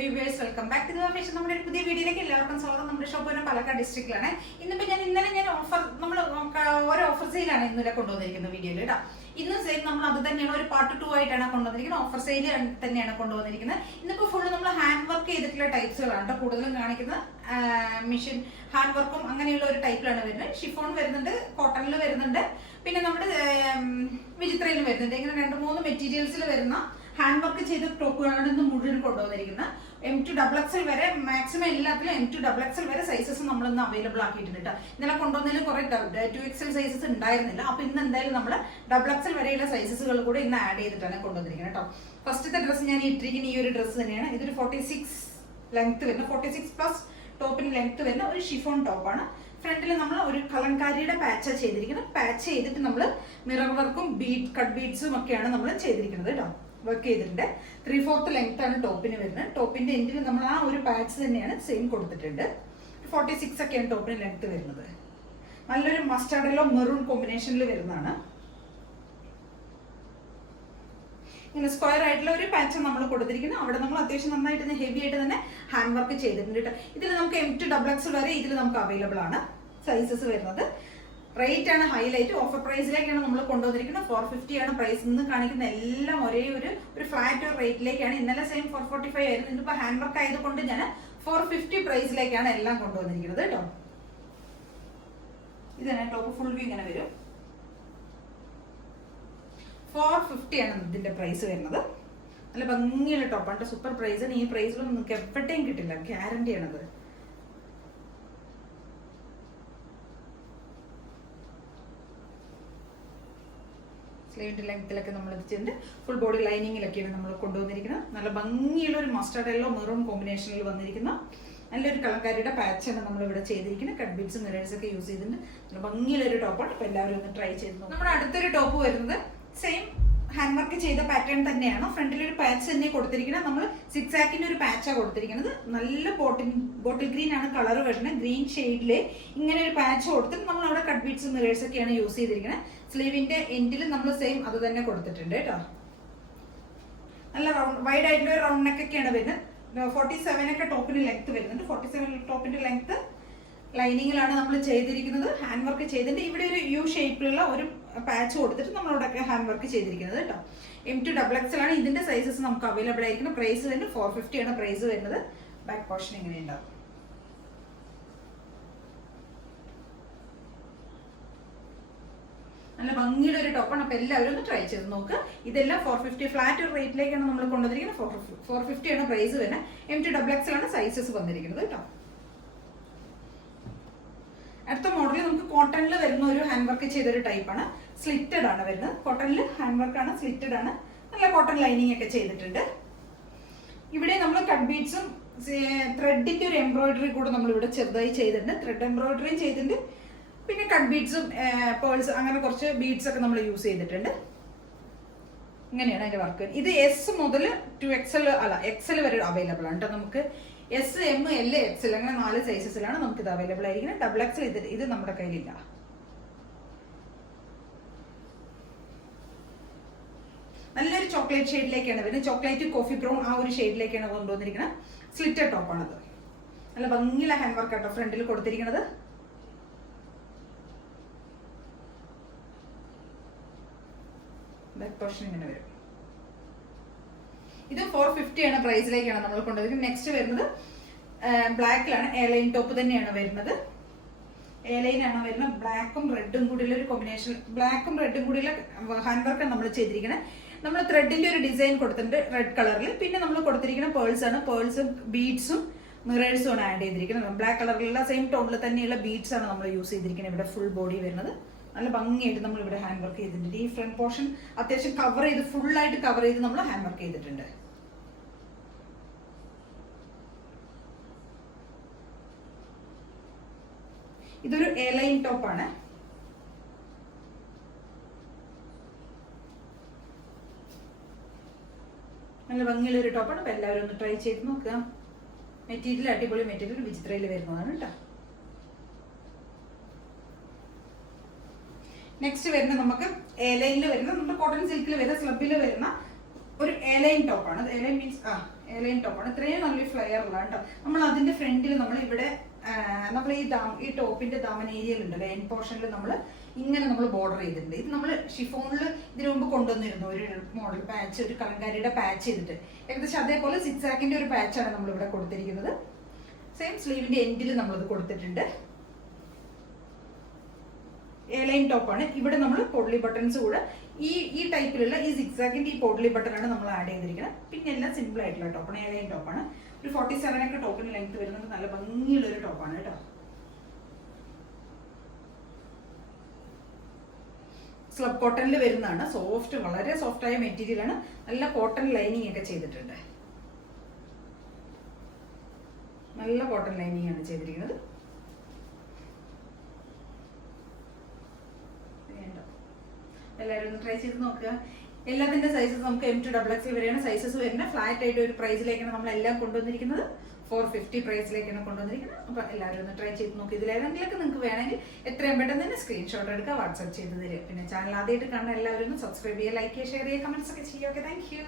Viewers, welcome back to fashion. നമ്മുടെ പുതിയ വീഡിയോയിലേക്ക് എല്ലാവർക്കും സ്വാഗതം. നമ്മുടെ ഷോപ്പ് തന്നെ പാലക്കാട് ഡിസ്ട്രിക്റ്റിലാണ്. ഇന്നലെ ഞാൻ ഓഫർ ഓരോ ഓഫർ സെയിലാണ് ഇന്നലെ കൊണ്ടുവന്നിരിക്കുന്നത് വീഡിയോയിൽ കേട്ടോ. ഇന്ന് സെയിൽ നമ്മൾ അത് തന്നെയാണ്, ഒരു പാർട്ട് 2 ആയിട്ടാണ് കൊണ്ടുവന്നിരിക്കുന്നത്. ഓഫർ സെയിൽ തന്നെയാണ് കൊണ്ടുവന്നിരിക്കുന്നത്. ഇന്നിപ്പോൾ ഫുള്ള് നമ്മൾ ഹാൻഡ് വർക്ക് ചെയ്തിട്ടുള്ള ടൈപ്സുകളാണ് കേട്ടോ കൂടുതലും കാണിക്കുന്നത്. മെഷീൻ ഹാൻഡ് വർക്കും അങ്ങനെയുള്ള ഒരു ടൈപ്പിലാണ് വരുന്നത്. ഷിഫോൺ വരുന്നുണ്ട്, കോട്ടണിൽ വരുന്നുണ്ട്, പിന്നെ നമ്മുടെ വിചിത്രയിലും വരുന്നുണ്ട്. ഇങ്ങനെ 2-3 മെറ്റീരിയൽസിൽ വരുന്ന ഹാൻഡ് വർക്ക് ചെയ്ത ടോപ്പുകളാണ് ഇന്ന് മുഴുവൻ കൊണ്ടുവന്നിരിക്കുന്നത്. M2XXL വരെ മാക്സിമം എല്ലാത്തിലും M2XXL വരെ സൈസസ് നമ്മളിന്ന് അവൈലബിൾ ആക്കിയിട്ടുണ്ട് കേട്ടോ. ഇന്നലെ കൊണ്ടുവന്നതിൽ കുറെ 2XL സൈസസ് ഉണ്ടായിരുന്നില്ല. അപ്പൊ ഇന്ന് എന്തായാലും നമ്മൾ XXL വരെയുള്ള സൈസസുകൾ കൂടെ ഇന്ന് ആഡ് ചെയ്തിട്ടാണ് കൊണ്ടുവന്നിരിക്കുന്നത് കേട്ടോ. ഫസ്റ്റത്തെ ഡ്രസ്സ് ഞാൻ ഇട്ടിരിക്കുന്ന ഈ ഒരു ഡ്രസ്സ് തന്നെയാണ്. ഇതൊരു 46 ലെങ്ത് വരുന്ന 46+ ടോപ്പിന് ലെങ്ത് വരുന്ന ഒരു ഷിഫോൺ ടോപ്പാണ്. ഫ്രണ്ടിൽ നമ്മൾ ഒരു കലങ്കാരിയുടെ പാച്ച് ചെയ്തിരിക്കുന്നത്. പാച്ച് ചെയ്തിട്ട് നമ്മൾ മിറർ വർക്കും കട്ട് ബീഡ്സും ഒക്കെയാണ് നമ്മൾ ചെയ്തിരിക്കുന്നത് കേട്ടോ. വർക്ക് ചെയ്തിട്ടുണ്ട്. 3/4 ലെങ്ത് ആണ് ടോപ്പിന് വരുന്നത്. ടോപ്പിന്റെ എൻഡിൽ നമ്മൾ ആ ഒരു പാച്ച് തന്നെയാണ് സെയിം കൊടുത്തിട്ടുണ്ട്. 46 ഒക്കെയാണ് ടോപ്പിന് ലെങ്ത് വരുന്നത്. നല്ലൊരു മസ്റ്റാർഡ് യെല്ലോ മെറൂൺ കോമ്പിനേഷനിൽ വരുന്നതാണ്. ഇങ്ങനെ സ്ക്വയർ ആയിട്ടുള്ള ഒരു പാച്ച് നമ്മൾ കൊടുത്തിരിക്കുന്നത്. അവിടെ നമ്മൾ അത്യാവശ്യം നന്നായിട്ട് ഹെവി ആയിട്ട് തന്നെ ഹാൻഡ് വർക്ക് ചെയ്തിട്ടുണ്ട് കേട്ടോ. ഇതിൽ നമുക്ക് M2XXL വരെ ഇതിൽ നമുക്ക് അവൈലബിൾ ആണ് സൈസസ് വരുന്നത്. റേറ്റ് ആണ് ഹൈലൈറ്റ്. ഓഫർ പ്രൈസിലേക്കാണ് നമ്മൾ കൊണ്ടുവന്നിരിക്കുന്നത്. 450 ആണ് പ്രൈസ്. ഇന്ന് കാണിക്കുന്ന എല്ലാം ഒരേ ഒരു ഫ്ലാറ്റ് റേറ്റിലേക്കാണ്. ഇന്നലെ സെയിം 445 ആയിരുന്നു. ഇന്നിപ്പോൾ ഹാൻഡ് വർക്ക് ആയതുകൊണ്ട് ഞാൻ 450 പ്രൈസിലേക്കാണ് എല്ലാം കൊണ്ടുവന്നിരിക്കുന്നത് കേട്ടോ. ഇതാണ് ടോപ്പ്. ഫുൾ വ്യൂ ഇങ്ങനെ വരും. 450 ആണ് ഇതിന്റെ പ്രൈസ് വരുന്നത്. നല്ല ഭംഗിയുള്ള ടോപ്പാണ്. സൂപ്പർ പ്രൈസാണ്. ഈ പ്രൈസിലൊന്നും നിങ്ങൾക്ക് എവിടെയും കിട്ടില്ല, ഗ്യാരണ്ടി ആണത്. സ്ലീവിന്റെ ലെങ്ത്തിലൊക്കെ നമ്മൾ എത്തിച്ചിട്ടുണ്ട്. ഫുൾ ബോഡി ലൈനിങ്ങിലൊക്കെയാണ് നമ്മൾ കൊണ്ടുവന്നിരിക്കുന്നത്. നല്ല ഭംഗിയുള്ള ഒരു മസ്റ്റാർഡ് യെല്ലോ മെറൂൺ കോമ്പിനേഷനിൽ വന്നിരിക്കുന്ന നല്ലൊരു കളങ്കാരിയുടെ പാച്ചാണ് നമ്മൾ ഇവിടെ ചെയ്തിരിക്കുന്നത്. കട്ട് ബീഡ്സും മിറേഴ്സ് ഒക്കെ യൂസ് ചെയ്തിട്ടുണ്ട്. നല്ല ഭംഗിയുള്ള ഒരു ടോപ്പാണ്. അപ്പൊ എല്ലാവരും ഒന്ന് ട്രൈ ചെയ്ത് നോക്കും. നമ്മുടെ അടുത്തൊരു ടോപ്പ് വരുന്നത് സെയിം ഹാൻഡ് വർക്ക് ചെയ്ത പാറ്റേൺ തന്നെയാണ്. ഫ്രണ്ടിൽ ഒരു പാച്ച് തന്നെ കൊടുത്തിരിക്കുന്നത്. നമ്മൾ 6 ആക്കിന്റെ ഒരു പാച്ചാണ് കൊടുത്തിരിക്കുന്നത്. നല്ല ബോട്ടിൽ ഗ്രീൻ ആണ് കളർ വരുന്നത്. ഗ്രീൻ ഷെയ്ഡില് ഇങ്ങനെ ഒരു പാച്ച് കൊടുത്തിട്ട് നമ്മൾ അവിടെ കട്ട് ബീഡ്സും മിറേഴ്സ് ഒക്കെയാണ് യൂസ് ചെയ്തിരിക്കുന്നത്. സ്ലീവിന്റെ എൻഡിൽ നമ്മൾ സെയിം അത് തന്നെ കൊടുത്തിട്ടുണ്ട് കേട്ടോ. നല്ല വൈഡ് ആയിട്ടുള്ള ഒരു റൗണ്ട് നെക്ക് ഒക്കെയാണ് വരുന്നത്. 47 ഒക്കെ ടോപ്പിന് ലെങ്ത് വരുന്നുണ്ട്. 47 ടോപ്പിന്റെ ലെങ്ത് ലൈനിങ്ങിലാണ് നമ്മൾ ചെയ്തിരിക്കുന്നത്. ഹാൻഡ് വർക്ക് ചെയ്തിട്ട് ഇവിടെ ഒരു യു ഷേപ്പിലുള്ള ഒരു പാച്ച് കൊടുത്തിട്ട് നമ്മളോടൊക്കെ ഹാൻഡ് വർക്ക് ചെയ്തിരിക്കുന്നത് കേട്ടോ. M2XXL ആണ് ഇതിന്റെ സൈസസ് നമുക്ക് അവൈലബിൾ ആയിരിക്കുന്നത്. പ്രൈസ് തന്നെ 450 ആണ് പ്രൈസ് വരുന്നത്. ബാക്ക് പോർഷൻ ഇങ്ങനെ ഉണ്ടാവും. നല്ല ഭംഗിയുടെ ഒരു ടോപ്പാണ്. അപ്പൊ എല്ലാവരും ഒന്ന് ട്രൈ ചെയ്ത് നോക്കുക. ഇതെല്ലാം 450 ഫ്ലാറ്റ് റേറ്റിലേക്കാണ് നമ്മൾ കൊണ്ടുവന്നിരിക്കുന്നത്. 450 ആണ് പ്രൈസ് വരുന്നത്. M2XXL ആണ് സൈസസ് വന്നിരിക്കുന്നത് കേട്ടോ. അടുത്ത മോഡൽ നമുക്ക് കോട്ടണിൽ വരുന്ന ഒരു ഹാൻഡ് വർക്ക് ചെയ്തൊരു ടൈപ്പാണ്. സ്ലിറ്റഡ് ആണ് വരുന്നത്. കോട്ടണിൽ ഹാൻഡ് വർക്ക് ആണ്, സ്ലിറ്റഡ് ആണ്. നല്ല കോട്ടൺ ലൈനിങ് ഒക്കെ ചെയ്തിട്ടുണ്ട്. ഇവിടെ നമ്മൾ കട്ട് ബീഡ്സും ത്രെഡിന്റെ ഒരു എംബ്രോയിഡറി കൂടെ നമ്മൾ ഇവിടെ ചെറുതായി ചെയ്തിട്ടുണ്ട്. ത്രെഡ് എംബ്രോയിഡറിയും ചെയ്തിട്ടുണ്ട്. പിന്നെ കട്ട് ബീഡ്സും പേൾസ് അങ്ങനെ കുറച്ച് ബീഡ്സ് ഒക്കെ നമ്മൾ യൂസ് ചെയ്തിട്ടുണ്ട്. ഇങ്ങനെയാണ് അതിന്റെ വർക്ക്. ഇത് S മുതൽ 2XL അല്ല XL വരെ അവൈലബിൾ ആണ് കേട്ടോ. നമുക്ക് S, M, L, XL അങ്ങനെ 4 സൈസസിലാണ് നമുക്ക് ഇത് അവൈലബിൾ ആയിരിക്കുന്നത്. XXL ഇത് നമ്മുടെ കയ്യിലില്ല. നല്ലൊരു ചോക്ലേറ്റ് ഷെയ്ഡിലേക്കാണ് വരുന്നത്. ചോക്ലേറ്റ് കോഫി ബ്രൗൺ ആ ഒരു ഷെയ്ഡിലേക്കാണ് കൊണ്ടുവന്നിരിക്കുന്നത്. സ്ലിറ്റഡ് ടോപ്പാണത്. നല്ല ഭംഗിയുള്ള ഹാൻഡ് വർക്ക് ആട്ടോ ഫ്രണ്ടിൽ കൊടുത്തിരിക്കുന്നത്. ബാക്ക് പോർഷൻ ഇങ്ങനെ വരും. ഇത് 450 ആണ് പ്രൈസിലേക്കാണ് നമ്മൾ കൊണ്ടുവരുന്നത്. നെക്സ്റ്റ് വരുന്നത് ബ്ലാക്കിലാണ്. എയർലൈൻ ടോപ്പ് തന്നെയാണ് വരുന്നത്. എയർലൈൻ ആണ് വരുന്നത്. ബ്ലാക്കും റെഡും കൂടിയുള്ള ഒരു കോമ്പിനേഷൻ. ബ്ലാക്കും റെഡും കൂടിയുള്ള ഹാൻഡ് വർക്കാണ് നമ്മൾ ചെയ്തിരിക്കുന്നത്. നമ്മൾ ത്രെഡിന്റെ ഒരു ഡിസൈൻ കൊടുത്തിട്ടുണ്ട് റെഡ് കളറിൽ. പിന്നെ നമ്മൾ കൊടുത്തിരിക്കുന്ന പേൾസ് ആണ്. പേൾസും ബീഡ്സും മിറേഴ്സും ആണ് ആഡ് ചെയ്തിരിക്കുന്നത്. ബ്ലാക്ക് കളറിലുള്ള സെയിം ടോണിൽ തന്നെയുള്ള ബീഡ്സ് ആണ് നമ്മൾ യൂസ് ചെയ്തിരിക്കുന്നത്. ഇവിടെ ഫുൾ ബോഡി വരുന്നത്. നല്ല ഭംഗിയായിട്ട് നമ്മൾ ഇവിടെ ഹാൻഡ് വർക്ക് ചെയ്തിട്ടുണ്ട്. ഈ ഫ്രണ്ട് പോർഷൻ അത്യാവശ്യം കവർ ചെയ്ത് ഫുള്ളായിട്ട് കവർ ചെയ്ത് നമ്മൾ ഹാൻഡ് വർക്ക് ചെയ്തിട്ടുണ്ട്. ഇതൊരു എയർലൈൻ ടോപ്പാണ്. നല്ല ഭംഗിയുള്ള ഒരു ടോപ്പാണ്. അപ്പൊ എല്ലാവരും ഒന്ന് ട്രൈ ചെയ്ത് നോക്കുക. മെറ്റീരിയൽ അടിപൊളി മെറ്റീരിയൽ വിചിത്രയിൽ വരുന്നതാണ് കേട്ടോ. നെക്സ്റ്റ് വരുന്ന നമുക്ക് എയർലൈനിൽ വരുന്ന നമ്മുടെ കോട്ടൺ സിൽക്കിൽ വരുന്ന സ്ലബിൽ വരുന്ന ഒരു എയർലൈൻ ടോപ്പാണ്. എയർലൈൻ മീൻസ് എയർലൈൻ ടോപ്പാണ്. ഇത്രയും നല്ല ഫ്ലെയർ ഉള്ള കേട്ടോ. നമ്മൾ അതിന്റെ ഫ്രണ്ടിൽ നമ്മൾ ഇവിടെ നമ്മൾ ഈ ടോപ്പിന്റെ ദാമൻ ഏരിയയിൽ ഉണ്ടല്ലോ, എൻ പോർഷനിൽ നമ്മൾ ഇങ്ങനെ നമ്മൾ ബോർഡർ ചെയ്തിട്ടുണ്ട്. ഇത് നമ്മൾ ഷിഫോണിൽ ഇതിനു മുമ്പ് കൊണ്ടുവന്നിരുന്നു ഒരു മോഡൽ പാച്ച്, ഒരു കലങ്കാരിയുടെ പാച്ച് ചെയ്തിട്ട് ഏകദേശം അതേപോലെ സിക്സാക്കിന്റെ ഒരു പാച്ചാണ് നമ്മൾ ഇവിടെ കൊടുത്തിരിക്കുന്നത്. സെയിം സ്ലീവിന്റെ എൻഡിൽ നമ്മളത് കൊടുത്തിട്ടുണ്ട്. എയർലൈൻ ടോപ്പാണ്. ഇവിടെ നമ്മൾ പോഡ്ലി ബട്ടൺസ് കൂടെ ഈ ടൈപ്പിലുള്ള ഈ സിക്സാക്കിന്റെ ഈ പോഡ്ലി ബട്ടൺ ആണ് നമ്മൾ ആഡ് ചെയ്തിരിക്കുന്നത്. പിന്നെ എല്ലാം സിമ്പിൾ ആയിട്ടുള്ള ടോപ്പാണ്, എയർലൈൻ ടോപ്പാണ്. ഒരു 47 ഒക്കെ ടോപ്പിന് ലെങ്ത് വരുന്നത്. നല്ല ഭംഗിയുള്ള ഒരു ടോപ്പാണ് കേട്ടോ. സ്ലബ് കോട്ടണിൽ വരുന്നതാണ്. സോഫ്റ്റ്, വളരെ സോഫ്റ്റ് ആയ മെറ്റീരിയൽ ആണ്. നല്ല കോട്ടൺ ലൈനിങ് ഒക്കെ ചെയ്തിട്ടുണ്ട്. നല്ല കോട്ടൺ ലൈനിങ് ആണ് ചെയ്തിരിക്കുന്നത്. എല്ലാവരും ഒന്ന് ട്രൈ ചെയ്ത് നോക്കുക. എല്ലാത്തിന്റെ സൈസസ് നമുക്ക് M to XXL വരെയാണ് സൈസസ് വരുന്നത്. ഫ്ലാറ്റ് ആയിട്ട് ഒരു പ്രൈസിലേക്കാണ് നമ്മൾ എല്ലാം കൊണ്ടുവന്നിരിക്കുന്നത്. 450 പ്രൈസിലേക്കാണ് കൊണ്ടുവന്നിരിക്കുന്നത്. അപ്പൊ എല്ലാവരും ഒന്ന് ട്രൈ ചെയ്ത് നോക്കി. ഇതിലേതെങ്കിലൊക്കെ നിങ്ങൾക്ക് വേണമെങ്കിൽ എത്രയും പെട്ടെന്ന് തന്നെ സ്ക്രീൻഷോട്ട് എടുക്കുക, വാട്സ്ആപ്പ് ചെയ്ത് തരിക. പിന്നെ ചാനൽ ആദ്യമായിട്ട് കാണുന്ന എല്ലാവരും ഒന്ന് സബ്സ്ക്രൈബ് ചെയ്യുക, ലൈക്ക് ചെയ്യുക, ഷെയർ ചെയ്യുക, കമന്റ്സ് ഒക്കെ ചെയ്യുക. Okay, thank you.